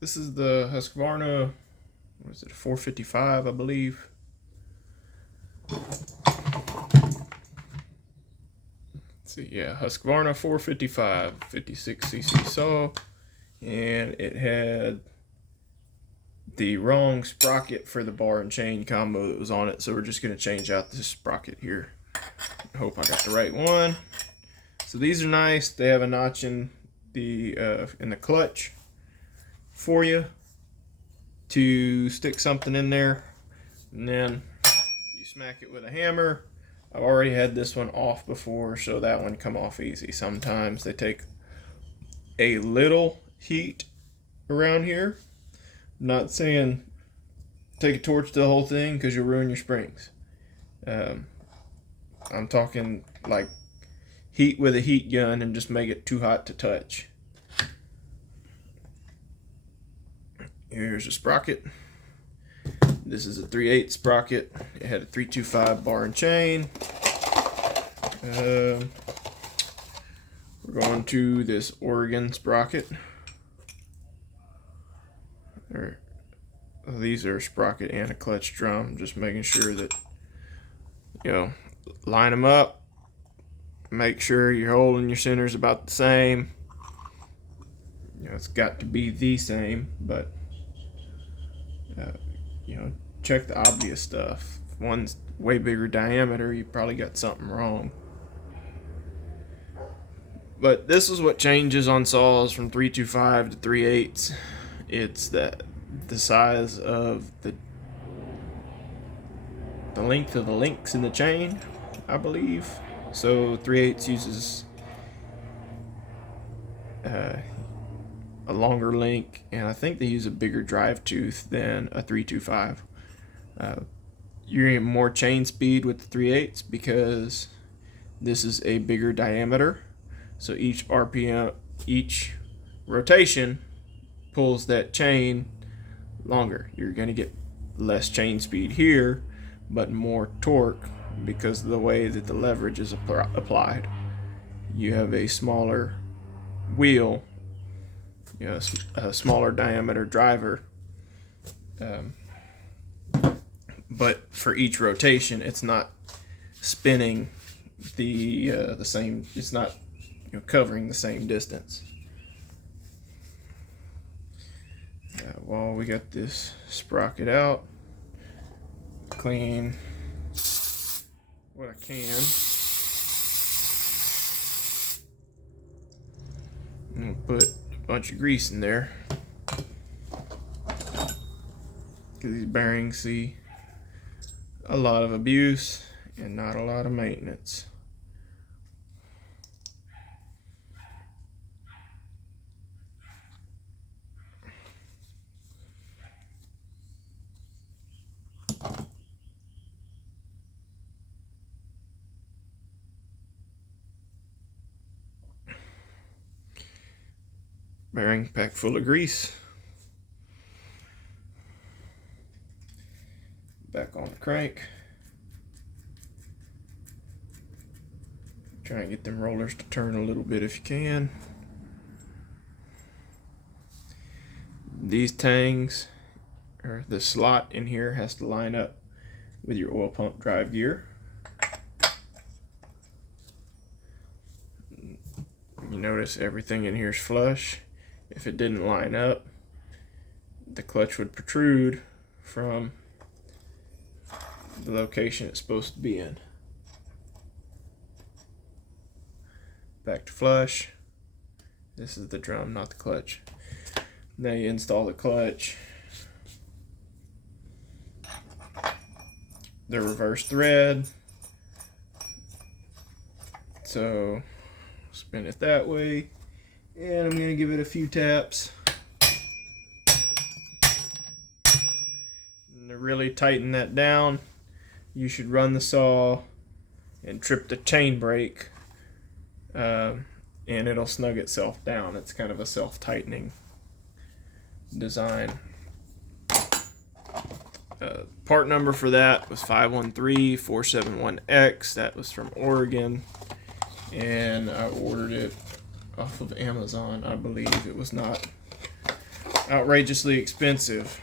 This is the Husqvarna, what is it, 455, I believe. Let's see, yeah, Husqvarna 455, 56cc saw, and it had the wrong sprocket for the bar and chain combo that was on it, so we're just going to change out this sprocket here. I hope I got the right one. So these are nice. They have a notch in the clutch for you to stick something in there, and then you smack it with a hammer. I've already had this one off before, so that one come off easy. Sometimes they take a little heat around here. I'm not saying take a torch to the whole thing because you'll ruin your springs. I'm talking like heat with a heat gun and just make it too hot to touch. Here's a sprocket. This is a 3/8 sprocket. It had a 325 bar and chain. We're going to this Oregon sprocket. These are a sprocket and a clutch drum. Just making sure that, line them up. Make sure your hole in your center is about the same. It's got to be the same, but check the obvious stuff. If one's way bigger diameter, you probably got something wrong. But this is what changes on saws from 325 to 3/8. It's the size of the length of the links in the chain, I believe. So 3/8 uses a longer link, and I think they use a bigger drive tooth than a 325. You're getting more chain speed with the 3/8 because this is a bigger diameter. So each RPM, each rotation pulls that chain longer. You're going to get less chain speed here, but more torque because of the way that the leverage is applied. You have a smaller wheel, a smaller diameter driver, but for each rotation, it's not spinning the same. It's not covering the same distance. While we got this sprocket out, clean what I can. I'm gonna put a bunch of grease in there because these bearings see a lot of abuse and not a lot of maintenance. Bearing pack full of grease. Back on the crank. Try and get them rollers to turn a little bit if you can. These tangs, or the slot in here, has to line up with your oil pump drive gear. You notice everything in here is flush. If it didn't line up, the clutch would protrude from the location it's supposed to be in. Back to flush. This is the drum, not the clutch. Now you install the clutch. The reverse thread. So spin it that way. And I'm going to give it a few taps. And to really tighten that down, you should run the saw and trip the chain brake, and it'll snug itself down. It's kind of a self-tightening design. Part number for that was 513471X. That was from Oregon, and I ordered it off of Amazon. I believe it was not outrageously expensive.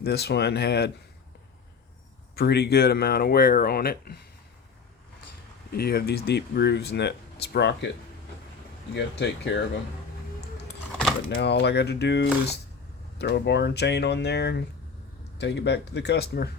This one had pretty good amount of wear on it. You have these deep grooves in that sprocket. You got to take care of them. But now all I got to do is throw a bar and chain on there and take it back to the customer.